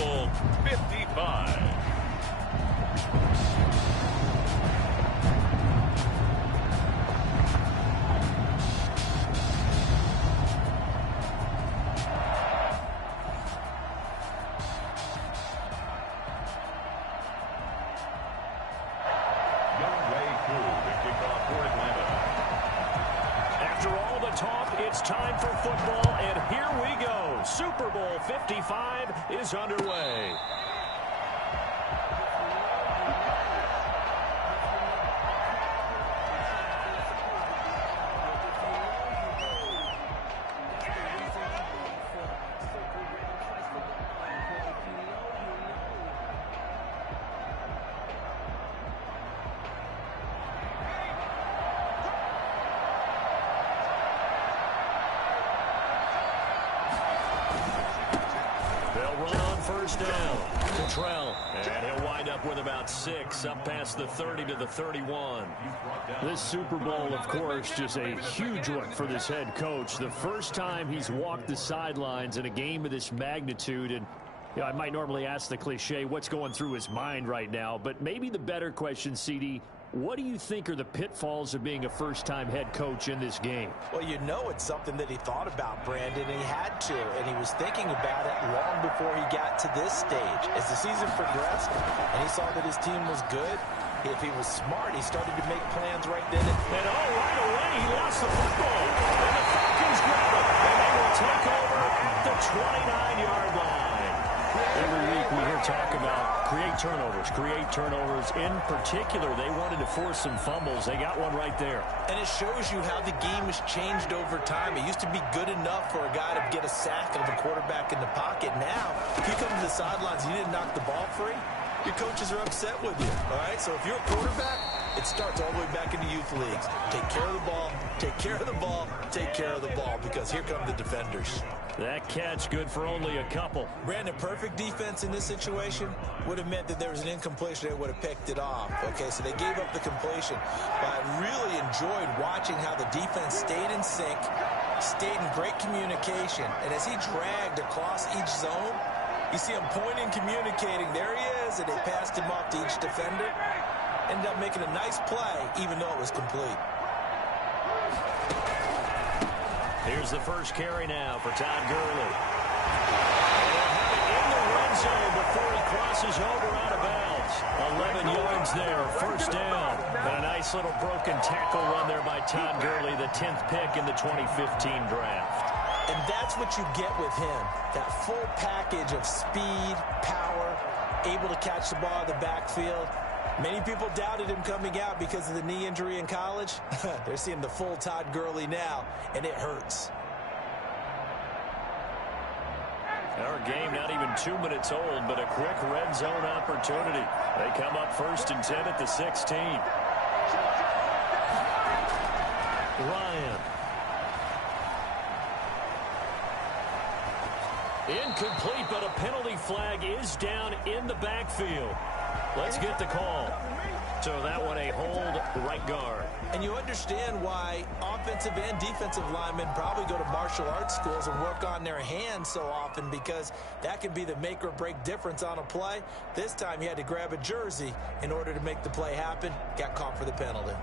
Bowl 55. It's time for football, and here we go. Super Bowl 55 is underway. First down, Cottrell, and he'll wind up with about 6, up past the 30 to the 31. This Super Bowl, of course, just a huge one for this head coach. The first time he's walked the sidelines in a game of this magnitude, and you know, I might normally ask the cliche, what's going through his mind right now, but maybe the better question, CD, what do you think are the pitfalls of being a first-time head coach in this game? Well, you know it's something that he thought about, Brandon, and he had to, and he was thinking about it long before he got to this stage. As the season progressed and he saw that his team was good, if he was smart, he started to make plans right then. And right away, he lost the football. And the Falcons grab it, and they will take over at the 29-yard line. Every week we hear talk about create turnovers. In particular, they wanted to force some fumbles. They got one right there. And it shows you how the game has changed over time. It used to be good enough for a guy to get a sack of the quarterback in the pocket. Now, if you come to the sidelines and you didn't knock the ball free, your coaches are upset with you. All right, so if you're a quarterback, it starts all the way back in the youth leagues. Take care of the ball, take care of the ball, take care of the ball, because here come the defenders. That catch good for only a couple. Brandon, perfect defense in this situation would have meant that there was an incompletion. They would have picked it off. Okay, so they gave up the completion. But I really enjoyed watching how the defense stayed in sync, stayed in great communication. And as he dragged across each zone, you see him pointing, communicating. There he is, and they passed him off to each defender. Ended up making a nice play, even though it was complete. Here's the first carry now for Todd Gurley. And he'll have it in the red zone before he crosses over out of bounds. 11 yards there, first down. And a nice little broken tackle run there by Todd Gurley, the 10th pick in the 2015 draft. And that's what you get with him, that full package of speed, power, able to catch the ball in the backfield. Many people doubted him coming out because of the knee injury in college. They're seeing the full Todd Gurley now, and it hurts. Our game not even 2 minutes old, but a quick red zone opportunity. They come up 1st and 10 at the 16. Ryan. Incomplete, but a penalty flag is down in the backfield. Let's get the call. So that one a hold, right guard. And you understand why offensive and defensive linemen probably go to martial arts schools and work on their hands so often, because that can be the make or break difference on a play. This time he had to grab a jersey in order to make the play happen. Got caught for the penalty.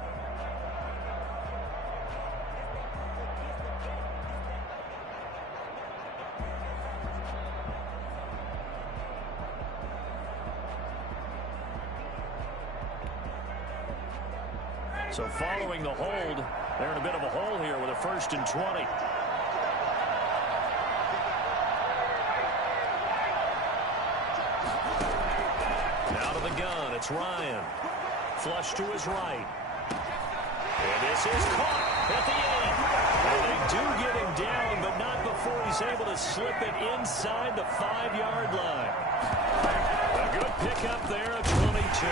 So following the hold, they're in a bit of a hole here with a 1st and 20. Out of the gun, it's Ryan. Flush to his right. And this is caught at the end. And they do get him down, but not before he's able to slip it inside the 5-yard line. A good pickup there at 22.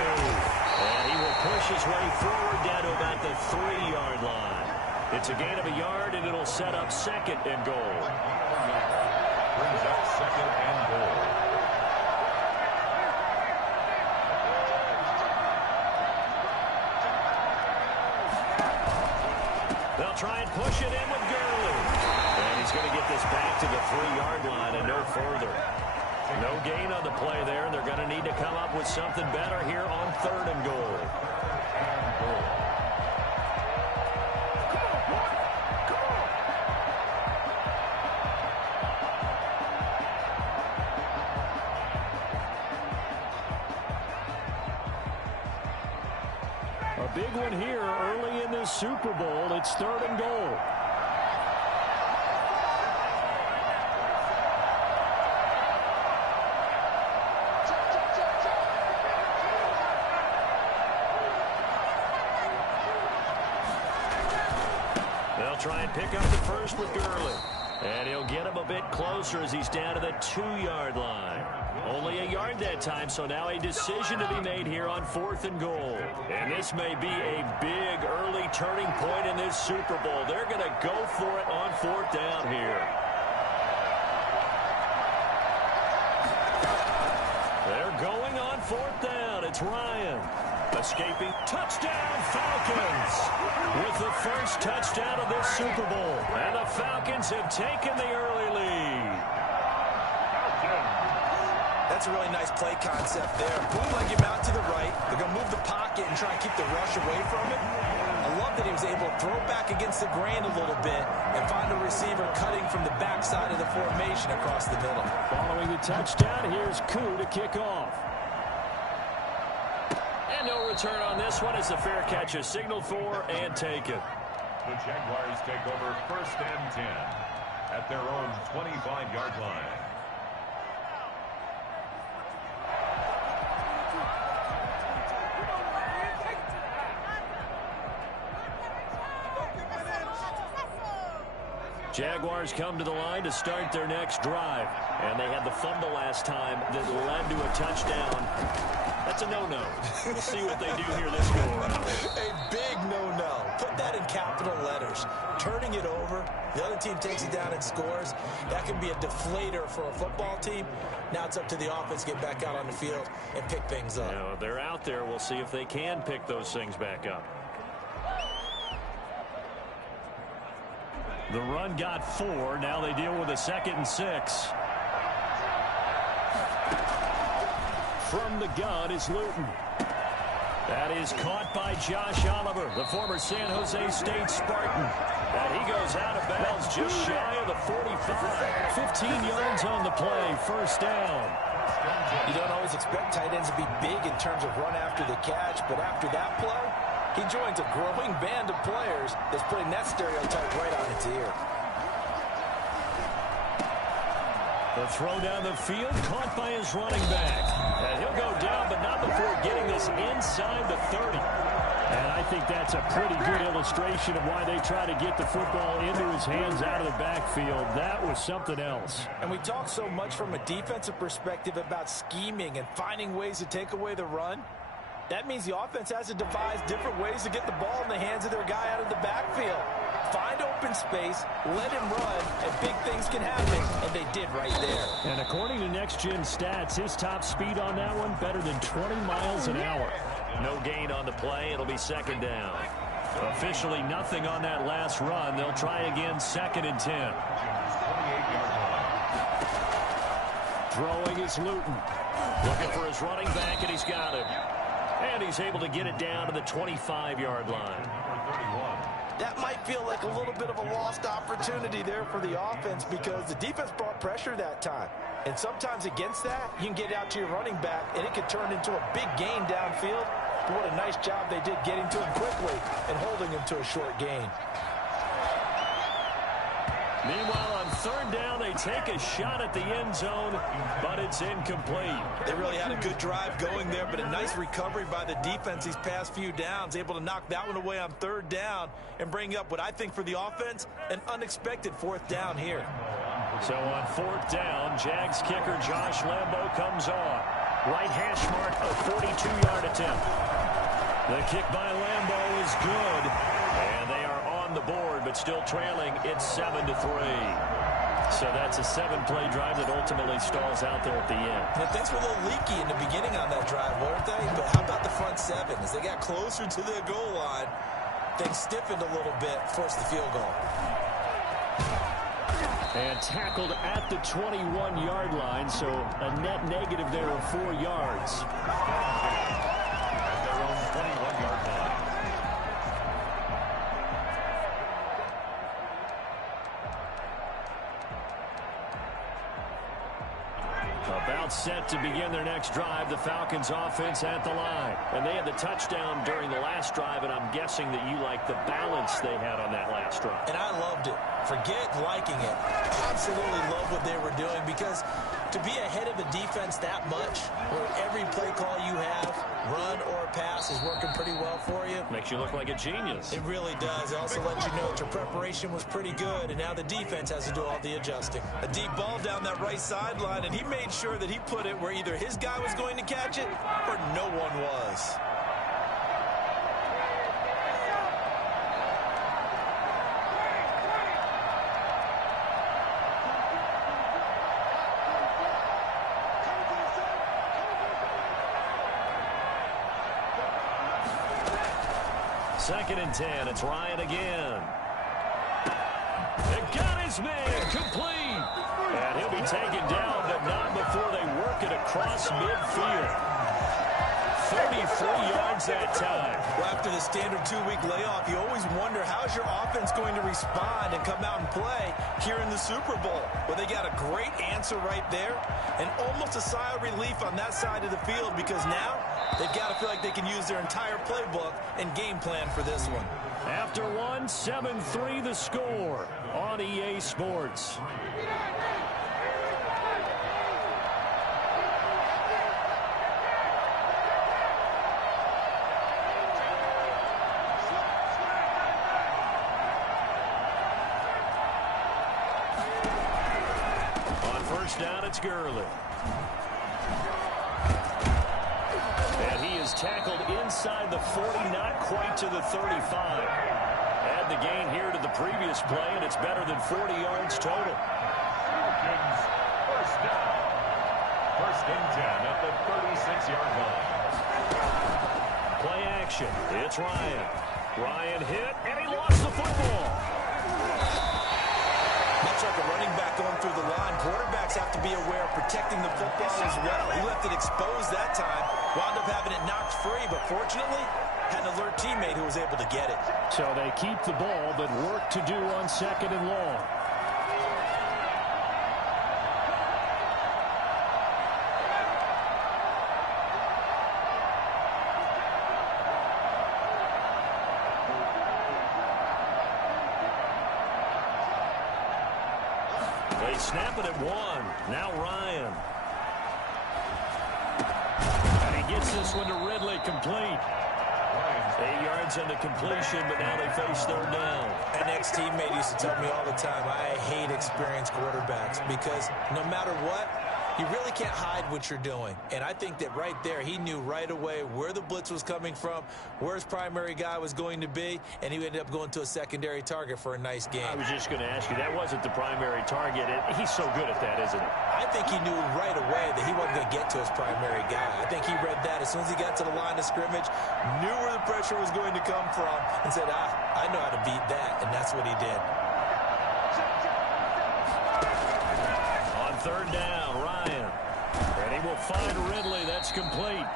And he will push his way forward down to about the 3-yard line. It's a gain of a yard, and it'll set up 2nd and goal. Brings up 2nd and goal. They'll try and push it in with Gurley. And he's going to get this back to the 3-yard line and no further. No gain on the play there. They're going to need to come up with something better here on 3rd and goal. A big one here early in this Super Bowl. It's 3rd and goal. They'll try and pick up the first with Gurley. And he'll get him a bit closer as he's down to the 2-yard line. Only a yard that time, so now a decision to be made here on 4th and goal. And this may be a big early turning point in this Super Bowl. They're going to go for it on 4th down here. They're going on 4th down. It's Ryan. Escaping. Touchdown, Falcons! With the first touchdown of this Super Bowl. And the Falcons have taken the early lead. That's a really nice play concept there. Bootleg him out to the right. They're going to move the pocket and try and keep the rush away from it. I love that he was able to throw back against the grain a little bit and find a receiver cutting from the backside of the formation across the middle. Following the touchdown, here's Koo to kick off. And no return on this one as the fair catch is signaled for and taken. The Jaguars take over 1st and 10 at their own 25-yard line. Jaguars come to the line to start their next drive. And they had the fumble last time that led to a touchdown. That's a no-no. We'll see what they do here this go around. A big no-no. Put that in capital letters. Turning it over, the other team takes it down and scores. That can be a deflator for a football team. Now it's up to the offense to get back out on the field and pick things up. Now, they're out there. We'll see if they can pick those things back up. The run got 4. Now they deal with a 2nd and 6. From the gun is Luton. That is caught by Josh Oliver, the former San Jose State Spartan. And he goes out of bounds just shy of the 45. 15 yards on the play, 1st down. You don't always expect tight ends to be big in terms of run after the catch, but after that play, he joins a growing band of players that's putting that stereotype right on its ear. The throw down the field, caught by his running back. And he'll go down, but not before getting this inside the 30. And I think that's a pretty good illustration of why they try to get the football into his hands out of the backfield. That was something else. And we talk so much from a defensive perspective about scheming and finding ways to take away the run. That means the offense has to devise different ways to get the ball in the hands of their guy out of the backfield. Find open space, let him run, and big things can happen, and they did right there. And according to Next Gen Stats, his top speed on that one, better than 20 miles an hour. No gain on the play. It'll be 2nd down. Officially nothing on that last run. They'll try again, 2nd and 10. Throwing is Luton. Looking for his running back, and he's got him. And he's able to get it down to the 25-yard line. That might feel like a little bit of a lost opportunity there for the offense because the defense brought pressure that time. And sometimes against that, you can get out to your running back, and it could turn into a big gain downfield. But what a nice job they did getting to him quickly and holding him to a short gain. Meanwhile, on 3rd down, they take a shot at the end zone, but it's incomplete. They really had a good drive going there, but a nice recovery by the defense these past few downs, able to knock that one away on 3rd down and bring up what I think for the offense, an unexpected 4th down here. So on 4th down, Jags kicker Josh Lambo comes on. Right hash mark, a 42-yard attempt. The kick by Lambo is good, and they are on the board, but still trailing. It's 7-3. So that's a 7-play drive that ultimately stalls out there at the end. And things were a little leaky in the beginning on that drive, weren't they? But how about the front 7? As they got closer to the goal line, things stiffened a little bit, forced the field goal. And tackled at the 21-yard line, so a net negative there of 4 yards. At their own 21-yard line. About set to begin their next drive, the Falcons offense at the line. And they had the touchdown during the last drive, and I'm guessing that you like the balance they had on that last drive. And I loved it. Forget liking it. Absolutely love what they were doing, because to be ahead of a defense that much, where every play call you have, run or pass, is working pretty well for you. Makes you look like a genius. It really does. It also lets you know that your preparation was pretty good, and now the defense has to do all the adjusting. A deep ball down that right sideline, and he made sure that he put it where either his guy was going to catch it or no one was. Second and 10. It's Ryan again. It got his man complete. And he'll be taken down, but not before they work it across midfield. 34 yards that time. Well, after the standard 2-week layoff, you always wonder, how's your offense going to respond and come out and play here in the Super Bowl? Well, they got a great answer right there, and almost a sigh of relief on that side of the field, because now they've got to feel like they can use their entire playbook and game plan for this one. After one, 7-3 the score on EA Sports. Down, it's Gurley. And he is tackled inside the 40, not quite to the 35. Add the gain here to the previous play, and it's better than 40 yards total. Falcons, first down. First and 10 at the 36-yard line. Play action. It's Ryan. Ryan hit, and he lost the football. Much like a running back going through the line, quarterbacks have to be aware of protecting the football as well. He left it exposed that time, wound up having it knocked free, but fortunately had an alert teammate who was able to get it. So they keep the ball, but work to do on second and long. They snap it at one. Now Ryan. And he gets this one to Ridley, complete. 8 yards on the completion, but now they face third down. An ex-teammate used to tell me all the time, I hate experienced quarterbacks, because no matter what, you really can't hide what you're doing. And I think that right there, he knew right away where the blitz was coming from, where his primary guy was going to be, and he ended up going to a secondary target for a nice game. I was just going to ask you, that wasn't the primary target. He's so good at that, isn't he? I think he knew right away that he wasn't going to get to his primary guy. I think he read that as soon as he got to the line of scrimmage, knew where the pressure was going to come from, and said, I know how to beat that, and that's what he did. On third down, Ryan. And he will find Ridley. That's complete.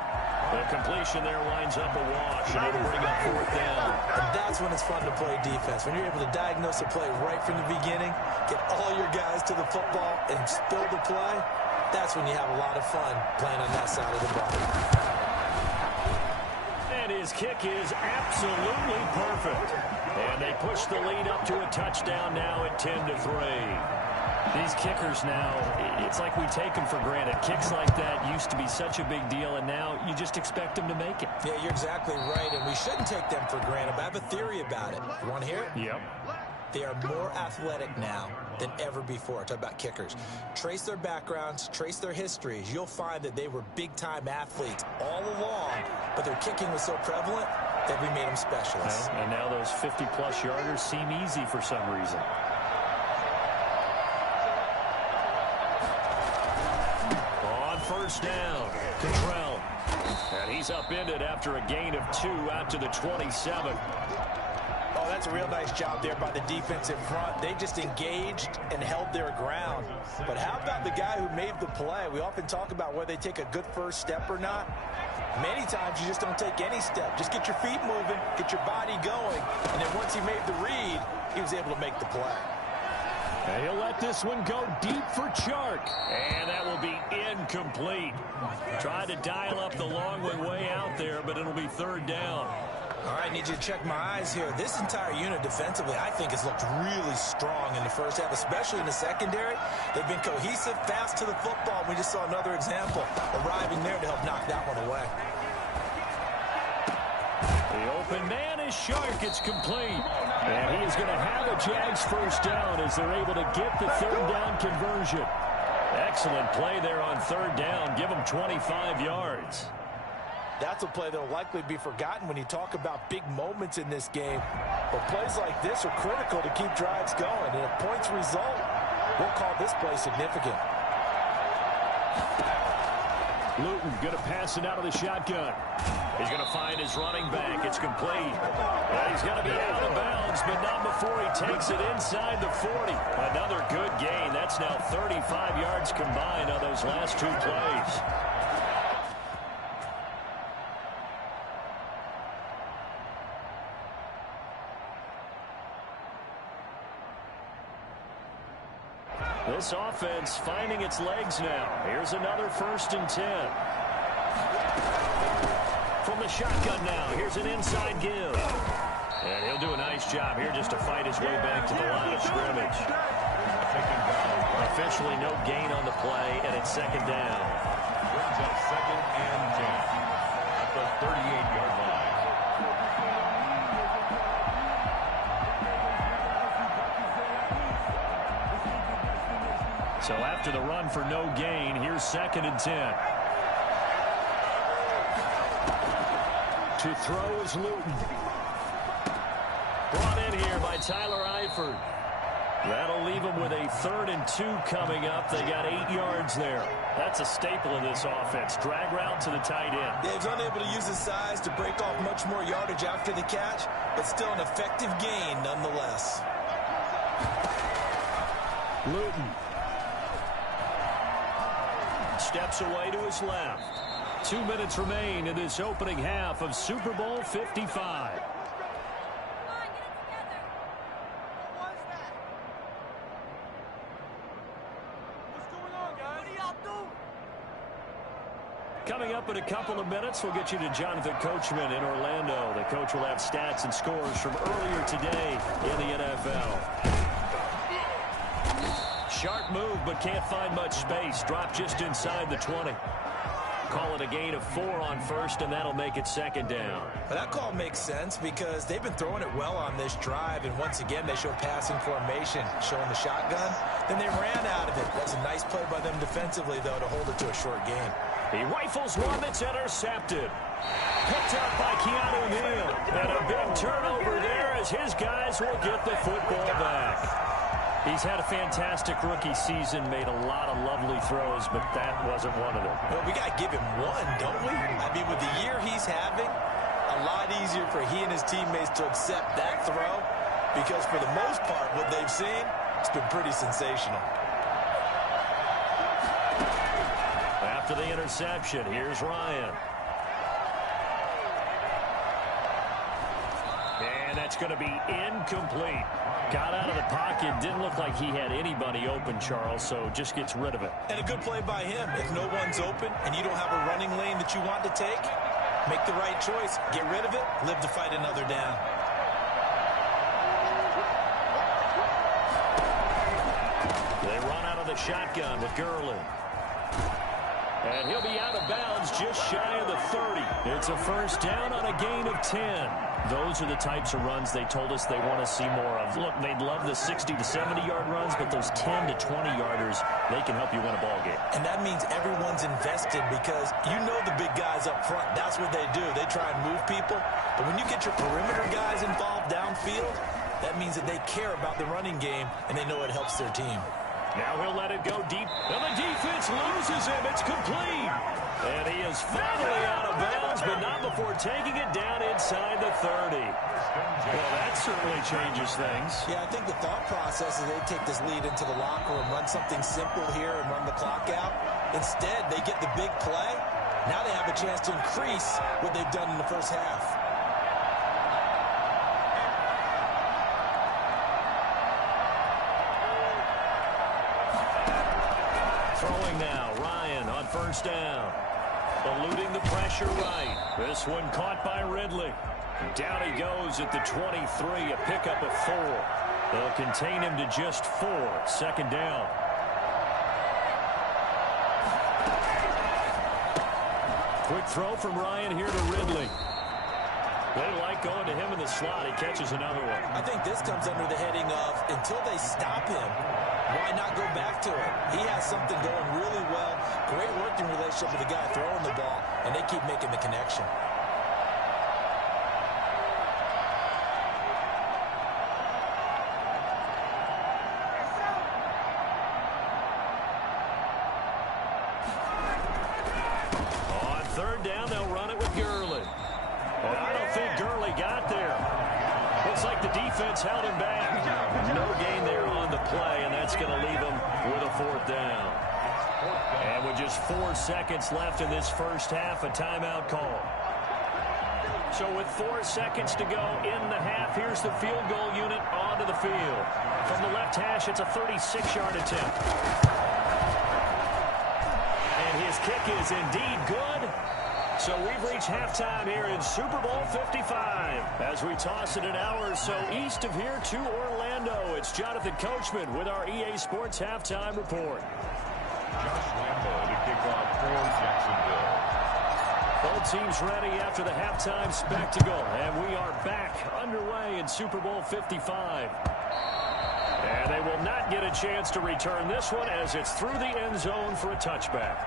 The completion there winds up a wash, and it'll bring up fourth down. And that's when it's fun to play defense. When you're able to diagnose a play right from the beginning, get all your guys to the football, and spill the play, that's when you have a lot of fun playing on that side of the ball. And his kick is absolutely perfect. And they push the lead up to a touchdown now at 10-3. These kickers now, it's like we take them for granted. Kicks like that used to be such a big deal, and now you just expect them to make it. Yeah, you're exactly right, and we shouldn't take them for granted. But I have a theory about it. You want to hear it? Yep. They are more athletic now than ever before. Talk about kickers. Trace their backgrounds, trace their histories. You'll find that they were big-time athletes all along, but their kicking was so prevalent that we made them specialists. And now those 50-plus yarders seem easy for some reason. First down, Cottrell. And he's upended after a gain of 2 out to the 27. Oh, that's a real nice job there by the defensive front. They just engaged and held their ground. But how about the guy who made the play? We often talk about whether they take a good first step or not. Many times you just don't take any step. Just get your feet moving, get your body going, and then once he made the read, he was able to make the play. And he'll let this one go deep for Chark. And that will be incomplete. Tried to dial up the long one way out there, but it'll be third down. All right, need you to check my eyes here. This entire unit defensively, I think, has looked really strong in the first half, especially in the secondary. They've been cohesive, fast to the football. We just saw another example arriving there to help knock that one away. The open man is Chark. It's complete. And he is going to have a Jags first down as they're able to get the third down conversion. Excellent play there on third down. Give them 25 yards. That's a play that will likely be forgotten when you talk about big moments in this game. But plays like this are critical to keep drives going. And if points result, we'll call this play significant. Luton going to pass it out of the shotgun. He's going to find his running back. It's complete. And he's going to be out of bounds, but not before he takes it inside the 40. Another good gain. That's now 35 yards combined on those last two plays. This offense finding its legs now. Here's another 1st and 10. From the shotgun now, here's an inside give. And he'll do a nice job here just to fight his way back to the line of scrimmage. Officially no gain on the play, and it's second down. Brings up 2nd and 10 at the 38-yard line. So after the run for no gain, here's 2nd and 10. To throw is Luton. Brought in here by Tyler Eifert. That'll leave them with a 3rd and 2 coming up. They got 8 yards there. That's a staple of this offense. Drag route to the tight end. Dave's unable to use his size to break off much more yardage after the catch, but still an effective gain nonetheless. Luton steps away to his left. 2 minutes remain in this opening half of Super Bowl 55. Coming up in a couple of minutes, we'll get you to Jonathan Coachman in Orlando. The coach will have stats and scores from earlier today in the NFL. Sharp move, but can't find much space. Drop just inside the 20. Call it a gain of 4 on 1st, and that'll make it 2nd down. Well, that call makes sense because they've been throwing it well on this drive, and once again, they show passing formation, showing the shotgun. Then they ran out of it. That's a nice play by them defensively, though, to hold it to a short gain. He rifles one that's intercepted. Picked up by Keanu Neal. And a big turnover there as his guys will get the football back. He's had a fantastic rookie season, made a lot of lovely throws, but that wasn't one of them. Well, we got to give him one, don't we? I mean, with the year he's having, a lot easier for he and his teammates to accept that throw because for the most part, what they've seen, it's been pretty sensational. After the interception, here's Ryan. And that's going to be incomplete. Got out of the pocket. Didn't look like he had anybody open, Charles, so just gets rid of it. And a good play by him. If no one's open and you don't have a running lane that you want to take, make the right choice. Get rid of it. Live to fight another down. They run out of the shotgun with Gurley. And he'll be out of bounds just shy of the 30. It's a 1st down on a gain of 10. Those are the types of runs they told us they want to see more of. Look, they'd love the 60 to 70-yard runs, but those 10 to 20-yarders, they can help you win a ball game. And that means everyone's invested because you know the big guys up front. That's what they do. They try and move people. But when you get your perimeter guys involved downfield, that means that they care about the running game, and they know it helps their team. Now he'll let it go deep. And the defense loses him. It's complete. And he is finally out of bounds, but not before taking it down inside the 30. Well, that certainly changes things. Yeah, I think the thought process is they take this lead into the locker room, run something simple here and run the clock out. Instead, they get the big play. Now they have a chance to increase what they've done in the first half. Throwing now, Ryan on first down. Eluding the pressure right. This one caught by Ridley. Down he goes at the 23, a pickup of 4. They'll contain him to just 4. Second down. Quick throw from Ryan here to Ridley. They like going to him in the slot. He catches another one. I think this comes under the heading of until they stop him, why not go back to it? He has something going really well. Great working relationship with the guy throwing the ball, and they keep making the connection. On third down, they'll run it with Gurley. And I don't think Gurley got there. Looks like the defense held him back. No gain there on the play, and that's going to leave him with a fourth down. And with just 4 seconds left in this first half, a timeout call. So with 4 seconds to go in the half, here's the field goal unit onto the field. From the left hash, it's a 36-yard attempt. And his kick is indeed good. So we've reached halftime here in Super Bowl 55. As we toss it an hour or so east of here to Orlando, it's Jonathan Coachman with our EA Sports Halftime Report. Josh Lambo to kick off for Jacksonville. Both teams ready after the halftime spectacle, and we are back underway in Super Bowl 55. And they will not get a chance to return this one as it's through the end zone for a touchback.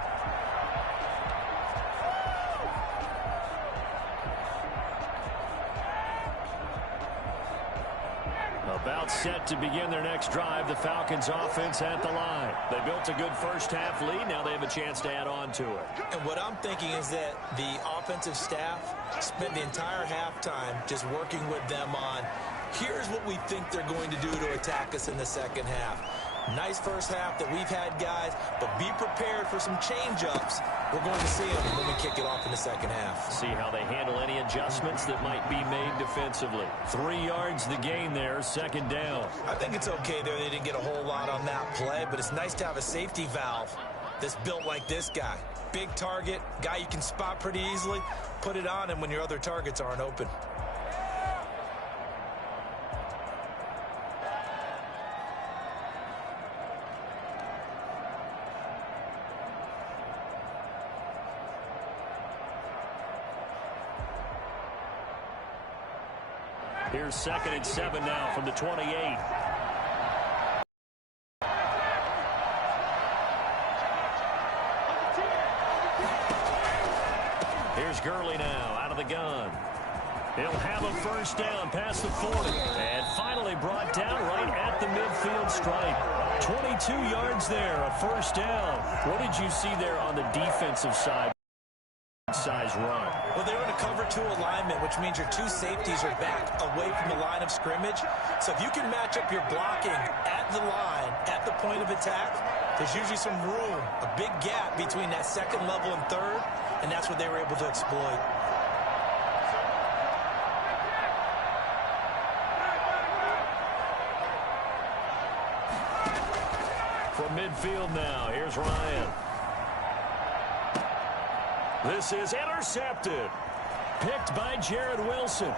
About set to begin their next drive, the Falcons offense at the line. They built a good first half lead. Now they have a chance to add on to it. And what I'm thinking is that the offensive staff spent the entire halftime just working with them on, here's what we think they're going to do to attack us in the second half. Nice first half that we've had, guys, but be prepared for some change-ups. We're going to see them when we kick it off in the second half. See how they handle any adjustments that might be made defensively. 3 yards the gain there, second down. I think it's okay there. They didn't get a whole lot on that play, but it's nice to have a safety valve that's built like this guy. Big target, guy you can spot pretty easily. Put it on him when your other targets aren't open. Here's 2nd and 7 now from the 28. Here's Gurley now out of the gun. He'll have a first down past the 40. And finally brought down right at the midfield stripe. 22 yards there, a first down. What did you see there on the defensive side? Size run. Well, they were in a cover 2 alignment, which means your 2 safeties are back away from the line of scrimmage. So if you can match up your blocking at the line, at the point of attack, there's usually some room, a big gap between that second level and third, and that's what they were able to exploit. From midfield now, here's Ryan. This is intercepted. Picked by Jared Wilson.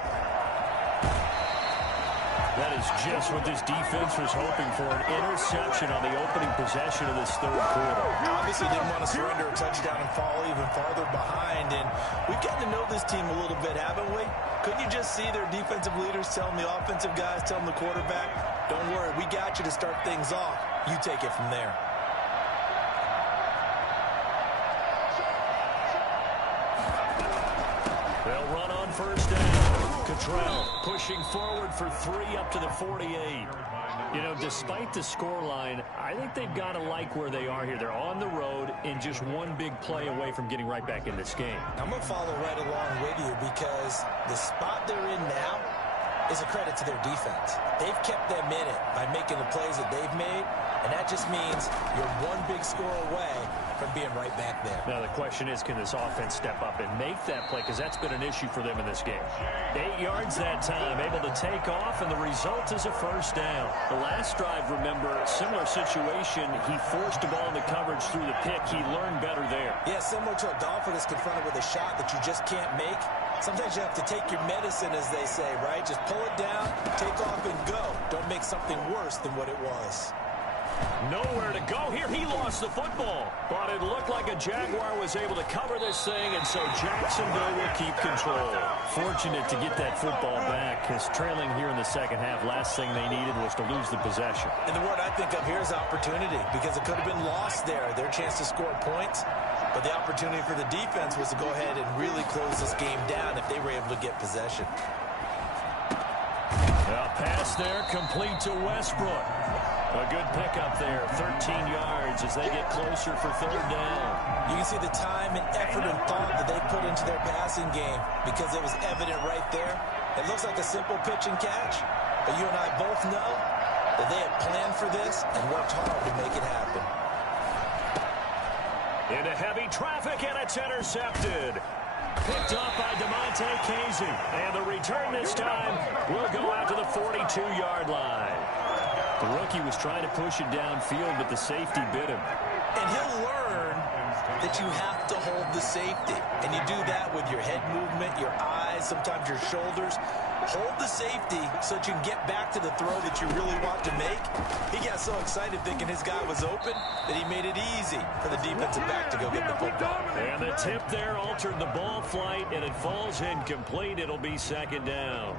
That is just what this defense was hoping for, an interception on the opening possession of this third quarter. Obviously didn't want to surrender a touchdown and fall even farther behind, and we've gotten to know this team a little bit, haven't we? Couldn't you just see their defensive leaders telling the offensive guys, telling the quarterback, don't worry, we got you to start things off. You take it from there. They'll run on first down. Cottrell pushing forward for 3 up to the 48. You know, despite the scoreline, I think they've got to like where they are here. They're on the road and just one big play away from getting right back in this game. I'm going to follow right along with you because the spot they're in now is a credit to their defense. They've kept them in it by making the plays that they've made, and that just means you're one big score away from being right back there. Now, the question is, can this offense step up and make that play? Because that's been an issue for them in this game. 8 yards that time, able to take off, and the result is a first down. The last drive, remember, similar situation. He forced a ball into coverage through the pick. He learned better there. Yeah, similar to a golfer that's confronted with a shot that you just can't make. Sometimes you have to take your medicine, as they say, right? Just pull it down, take off, and go. Don't make something worse than what it was. Nowhere to go here. He lost the football. But it looked like a Jaguar was able to cover this thing, and so Jacksonville will keep control. Fortunate to get that football back, because trailing here in the second half, last thing they needed was to lose the possession. And the word I think of here is opportunity, because it could have been lost there, their chance to score points. But the opportunity for the defense was to go ahead and really close this game down if they were able to get possession. A pass there, complete to Westbrook. A good pickup there, 13 yards as they get closer for third down. You can see the time and effort and thought that they put into their passing game because it was evident right there. It looks like a simple pitch and catch, but you and I both know that they had planned for this and worked hard to make it happen. Into heavy traffic, and it's intercepted. Picked up by DeMonte Casey. And the return this time will go out to the 42-yard line. The rookie was trying to push it downfield, but the safety bit him. And he'll learn that you have to hold the safety. And you do that with your head movement, your eyes, sometimes your shoulders. Hold the safety so that you can get back to the throw that you really want to make. He got so excited thinking his guy was open that he made it easy for the defensive back to go get the football. And the tip there altered the ball flight, and it falls incomplete. It'll be second down.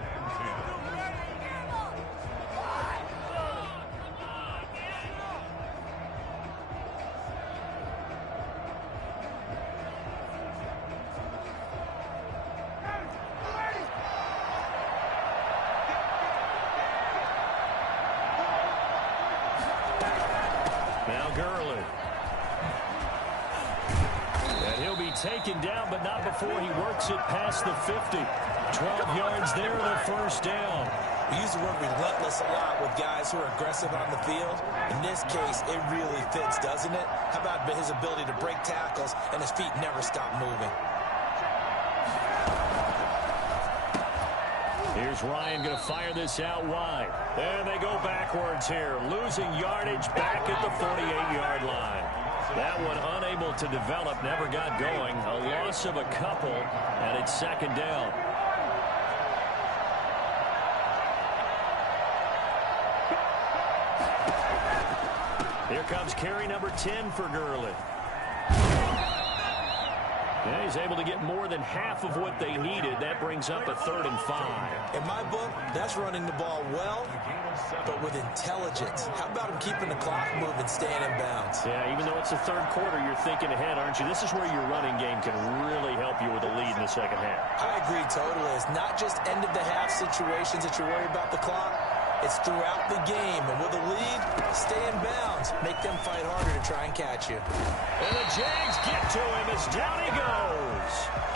Taken down, but not before he works it past the 50. 12 yards there and a first down. We use the word relentless a lot with guys who are aggressive on the field. In this case, it really fits, doesn't it? How about his ability to break tackles and his feet never stop moving? Here's Ryan going to fire this out wide. And they go backwards here, losing yardage back at the 48-yard line. That one unable to develop, never got going. A loss of a couple, and it's second down. Here comes carry number 10 for Gurley. Yeah, he's able to get more than half of what they needed. That brings up a 3rd and 5. In my book, that's running the ball well, but with intelligence. How about him keeping the clock moving, staying in bounds? Yeah, even though it's the third quarter, you're thinking ahead, aren't you? This is where your running game can really help you with a lead in the second half. I agree totally. It's not just end-of-the-half situations that you worry about the clock. It's throughout the game. And with a lead, stay in bounds. Make them fight harder to try and catch you. And the Jags get to him as down he goes.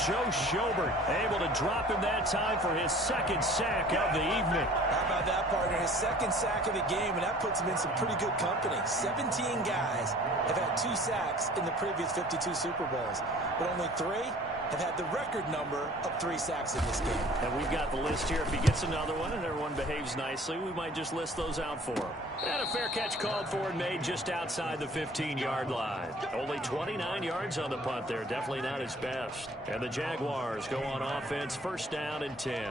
Joe Schobert able to drop him that time for his second sack of the evening. How about that, partner? His second sack of the game, and that puts him in some pretty good company. 17 guys have had 2 sacks in the previous 52 Super Bowls, but only 3 have had the record number of 3 sacks in this game. And we've got the list here. If he gets another one and everyone behaves nicely, we might just list those out for him. And a fair catch called for and made just outside the 15-yard line. Only 29 yards on the punt there. Definitely not his best. And the Jaguars go on offense, first down and 10.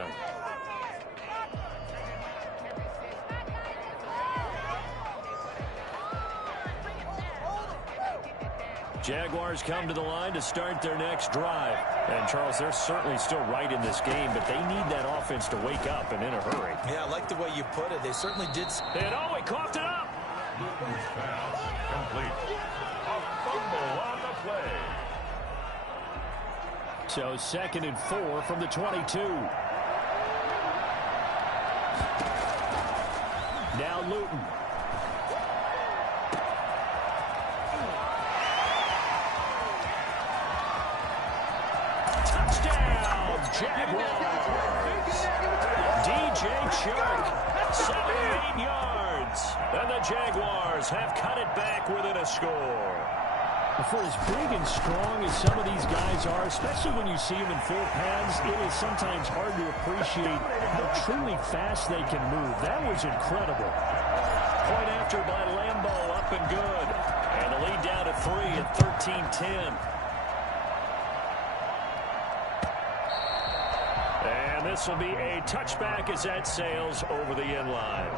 Jaguars come to the line to start their next drive. And, Charles, they're certainly still right in this game, but they need that offense to wake up and in a hurry. Yeah, I like the way you put it. They certainly did. And, oh, he coughed it up. Complete. A fumble on the play. So 2nd and 4 from the 22. Now Luton. Touchdown, Jaguars. DJ Chark, 78 yards. And the Jaguars have cut it back within a score. For as big and strong as some of these guys are, especially when you see them in full pads, it is sometimes hard to appreciate how truly fast they can move. That was incredible. Point after by Lambeau, up and good. And the lead down to 3 at 13-10. And this will be a touchback as that sails over the end line.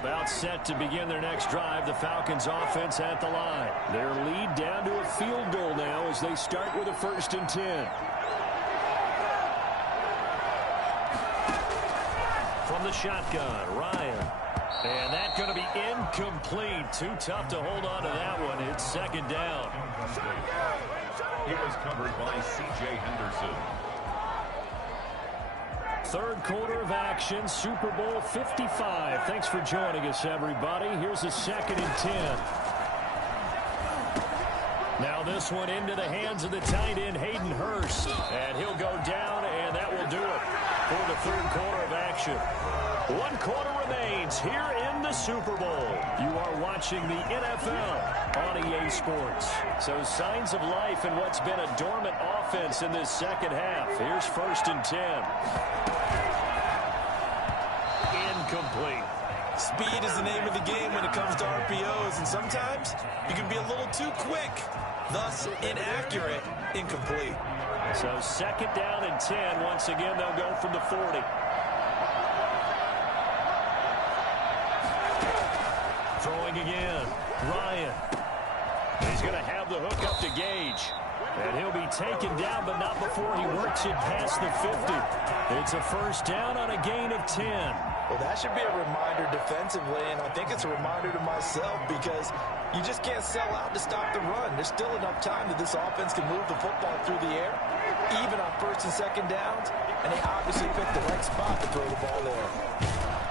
About set to begin their next drive. The Falcons offense at the line. Their lead down to a field goal now as they start with a 1st and 10. From the shotgun, Ryan. And that's going to be incomplete. Too tough to hold on to that one. It's 2nd down. He was covered by C.J. Henderson. 3rd quarter of action, Super Bowl 55. Thanks for joining us, everybody. Here's a 2nd and 10. Now this one into the hands of the tight end, Hayden Hurst. And he'll go down, and that will do it for the 3rd quarter of action. 1 quarter remains here in the Super Bowl. You are watching the NFL on EA Sports. So signs of life in what's been a dormant offense in this 2nd half. Here's 1st and 10. Incomplete. Speed is the name of the game when it comes to RPOs, and sometimes you can be a little too quick, thus inaccurate, incomplete. So 2nd down and 10. Once again, they'll go from the 40. Throwing again, Ryan. He's going to have the hook up to Gage. And he'll be taken down, but not before he works it past the 50. It's a 1st down on a gain of 10. Well, that should be a reminder defensively, and I think it's a reminder to myself because you just can't sell out to stop the run. There's still enough time that this offense can move the football through the air, even on 1st and 2nd downs, and they obviously picked the right spot to throw the ball there.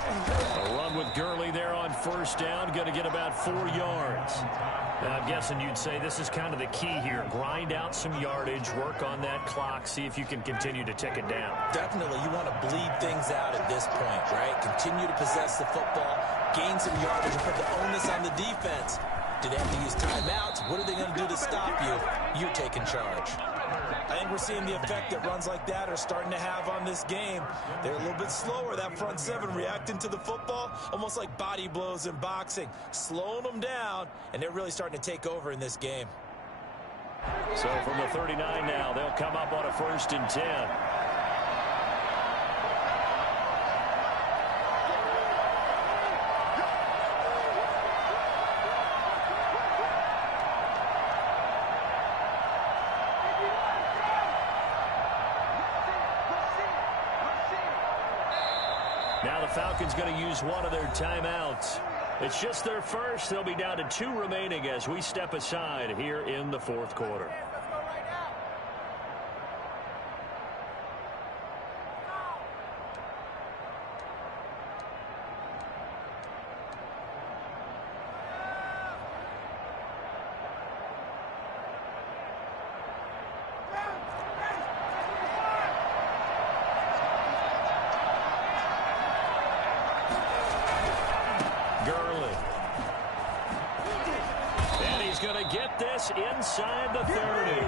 A run with Gurley there on 1st down, going to get about 4 yards. Now, I'm guessing you'd say this is kind of the key here. Grind out some yardage, work on that clock, see if you can continue to tick it down. Definitely, you want to bleed things out at this point, right? Continue to possess the football, gain some yardage, and put the onus on the defense. Do they have to use timeouts? What are they going to do to stop you? You're taking charge. I think we're seeing the effect that runs like that are starting to have on this game. They're a little bit slower, that front 7 reacting to the football, almost like body blows in boxing, slowing them down, and they're really starting to take over in this game. So from the 39 now, they'll come up on a 1st and 10. Now the Falcons going to use one of their timeouts. It's just their first. They'll be down to 2 remaining as we step aside here in the 4th quarter. Gurley. And he's going to get this inside the 30.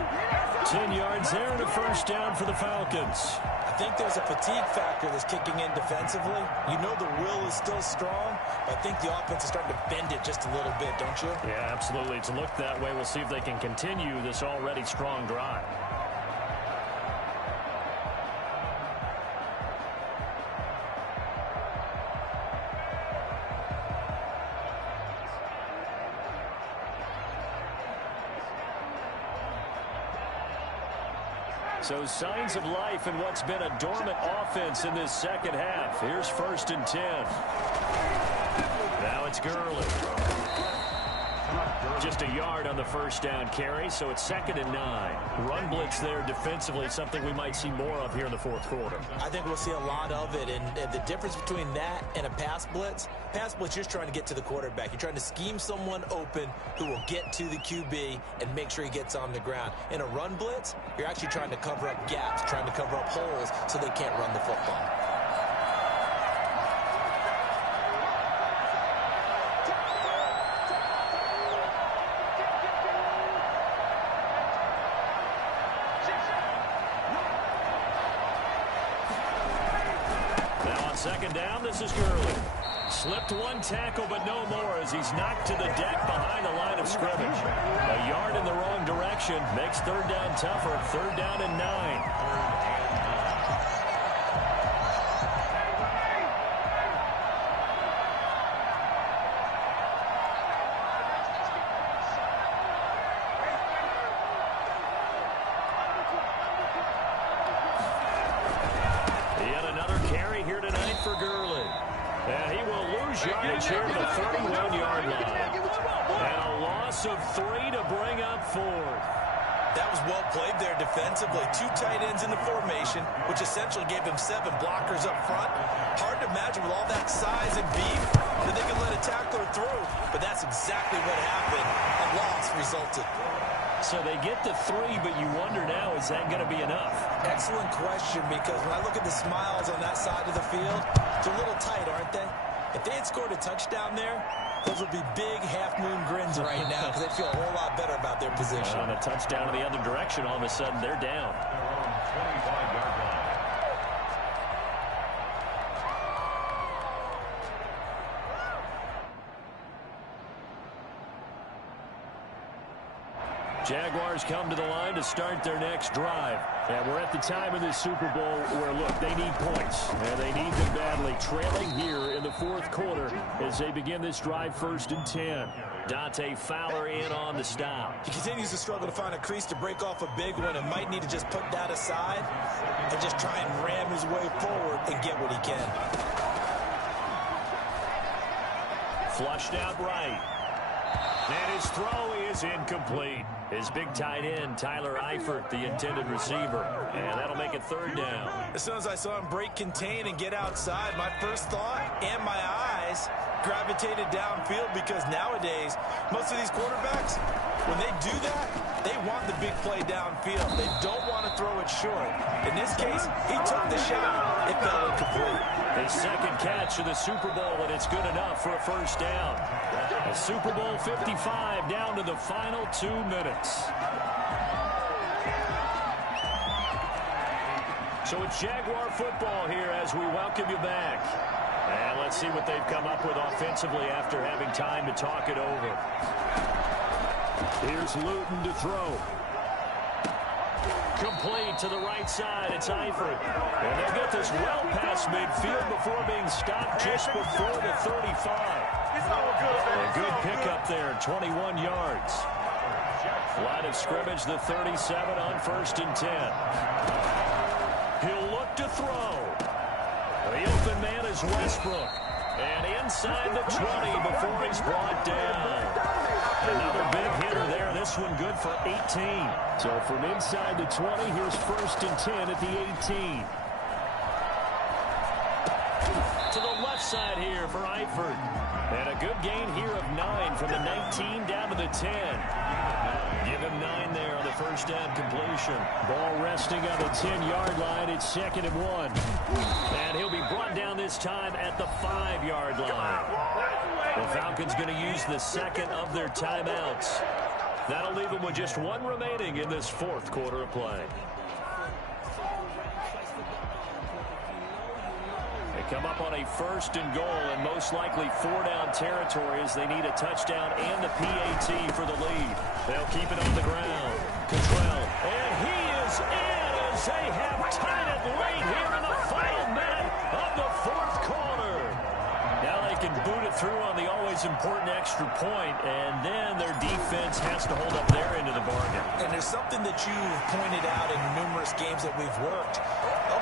10 yards there and a 1st down for the Falcons. I think there's a fatigue factor that's kicking in defensively. You know the will is still strong, but I think the offense is starting to bend it just a little bit, don't you? Yeah, absolutely. It's looked that way. We'll see if they can continue this already strong drive. So signs of life in what's been a dormant offense in this 2nd half. Here's 1st and 10. Now it's Gurley. Just a yard on the first down carry, so it's 2nd and 9. Run blitz there defensively, something we might see more of here in the fourth quarter. I think we'll see a lot of it, and the difference between that and a pass blitz, you're just trying to get to the quarterback. You're trying to scheme someone open who will get to the QB and make sure he gets on the ground. In a run blitz, you're actually trying to cover up gaps, trying to cover up holes so they can't run the football. Second down, this is Gurley. Slipped one tackle, but no more as he's knocked to the deck behind the line of scrimmage. A yard in the wrong direction makes third down tougher. 3rd down and 9. Yardage here to the 31-yard line. And a loss of 3 to bring up 4th. That was well played there defensively. 2 tight ends in the formation, which essentially gave him 7 blockers up front. Hard to imagine with all that size and beef that they could let a tackler through. But that's exactly what happened. A loss resulted. So they get the 3, but you wonder now, is that going to be enough? Excellent question, because when I look at the smiles on that side of the field, they're a little tight, aren't they? If they had scored a touchdown there, those would be big half-moon grins right now because they feel a whole lot better about their position. On a touchdown in the other direction, all of a sudden they're down. 25-yard line. Jaguars come to the line to start their next drive. And we're at the time of this Super Bowl where, look, they need points. And they need them badly. Trailing here in the fourth quarter as they begin this drive 1st and 10. Dante Fowler in on the stop. He continues to struggle to find a crease to break off a big one and might need to just put that aside and just try and ram his way forward and get what he can. Flushed out right. And his throw is incomplete. His big tight end, Tyler Eifert, the intended receiver. And that'll make it 3rd down. As soon as I saw him break contain and get outside, my first thought and my eyes gravitated downfield because nowadays, most of these quarterbacks, when they do that, they want the big play downfield. They don't want to throw it short. In this case, he took the shot. It fell incomplete. His 2nd catch of the Super Bowl, and it's good enough for a 1st down. A Super Bowl 55 down to the final 2 minutes. So it's Jaguar football here as we welcome you back. And let's see what they've come up with offensively after having time to talk it over. Here's Luton to throw. Complete to the right side. It's Eifert. And they'll get this well past midfield before being stopped just before the 35. A good pickup there, 21 yards. Line of scrimmage, the 37 on 1st and 10. He'll look to throw. The open man is Westbrook. And inside the 20 before he's brought down. Another big hitter there. This one good for 18. So from inside the 20, here's 1st and 10 at the 18. To the left side here for Eifert. And a good gain here of 9 from the 19 down to the 10. Give him 9 there on the 1st down completion. Ball resting on the 10-yard line. It's 2nd and 1. And he'll be brought down this time at the 5-yard line. The Falcons going to use the 2nd of their timeouts. That'll leave them with just 1 remaining in this 4th quarter of play. They come up on a 1st and goal and most likely 4-down territory as they need a touchdown and the PAT for the lead. They'll keep it on the ground. Cottrell, and he is in as they have tied it late here in the final minute of the 4th quarter. Now they can boot it through on the always important extra point, and then their defense has to hold up their end of the bargain. And there's something that you've pointed out in numerous games that we've worked.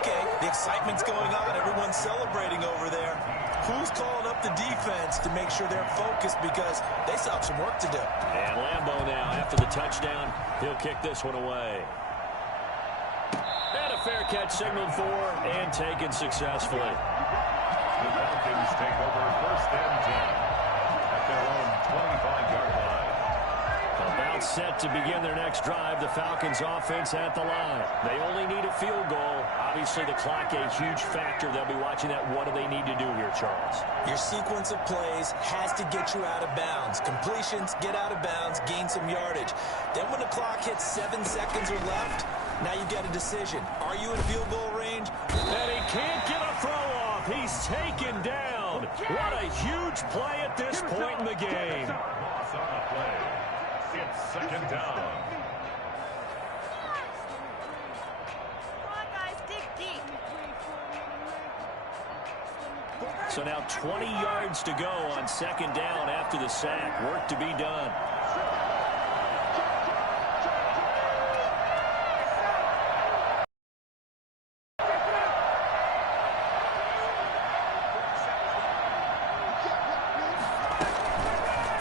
Okay, the excitement's going on. Everyone's celebrating over there. Who's calling up the defense to make sure they're focused because they still have some work to do? And Lambeau now, after the touchdown, he'll kick this one away. And a fair catch signaled for and taken successfully. The Falcons take over 1st and 10 at their own 25-yard line. About set to begin their next drive, the Falcons offense at the line. They only need a field goal. Obviously, the clock a huge factor. They'll be watching that. What do they need to do here, Charles? Your sequence of plays has to get you out of bounds. Completions, get out of bounds, gain some yardage. Then when the clock hits 7 seconds or left, now you've got a decision. Are you in field goal range? And he can't get a throw off. He's taken down. What a huge play at this point in the game. Loss on the play. It's 2nd down. Come on, guys, dig deep. So now 20 yards to go on 2nd down after the sack. Work to be done.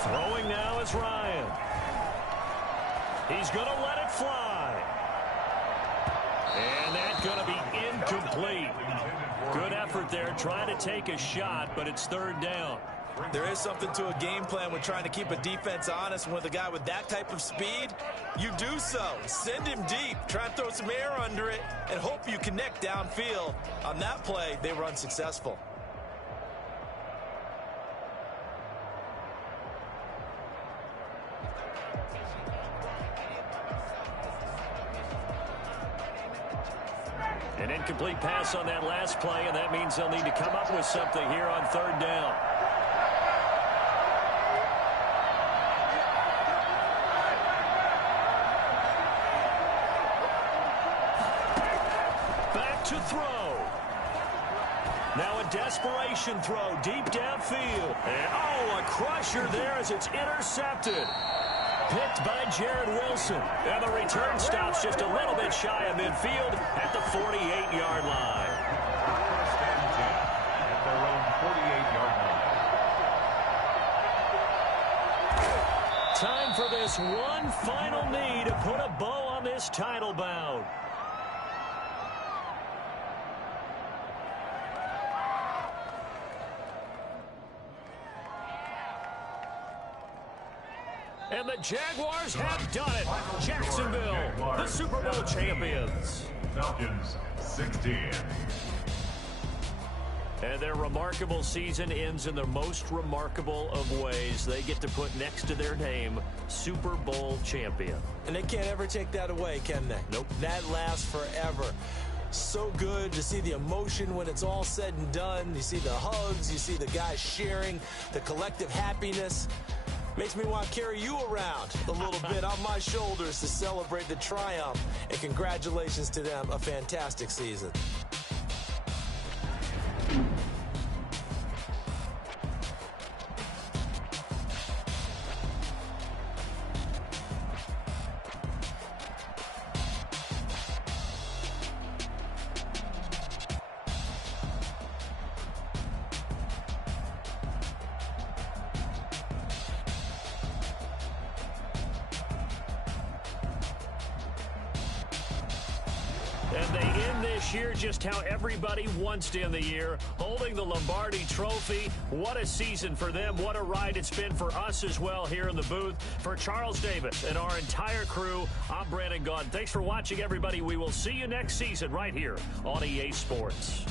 Throwing now is Ryan. He's going to let it fly. And that's going to be incomplete. Good effort there, trying to take a shot, but it's 3rd down. There is something to a game plan with trying to keep a defense honest. With a guy with that type of speed, you do so. Send him deep. Try and throw some air under it and hope you connect downfield. On that play, they were unsuccessful. An incomplete pass on that last play, and that means they'll need to come up with something here on 3rd down. Back to throw. Now a desperation throw deep downfield. And, oh, a crusher there as it's intercepted. Picked by Jared Wilson. And the return stops just a little bit shy of midfield at the 48-yard line. 1st and 10 at their own 48-yard line. Time for this one final knee to put a bow on this title bout. And the Jaguars have done it. Jacksonville, the Super Bowl champions. Falcons 16. And their remarkable season ends in the most remarkable of ways. They get to put next to their name, Super Bowl champion. And they can't ever take that away, can they? Nope. That lasts forever. So good to see the emotion when it's all said and done. You see the hugs, you see the guys sharing, the collective happiness. Makes me want to carry you around a little bit on my shoulders to celebrate the triumph. And congratulations to them. A fantastic season. And they end this year just how everybody wants to end the year, holding the Lombardi Trophy. What a season for them. What a ride it's been for us as well here in the booth. For Charles Davis and our entire crew, I'm Brandon Gaudin. Thanks for watching, everybody. We will see you next season right here on EA Sports.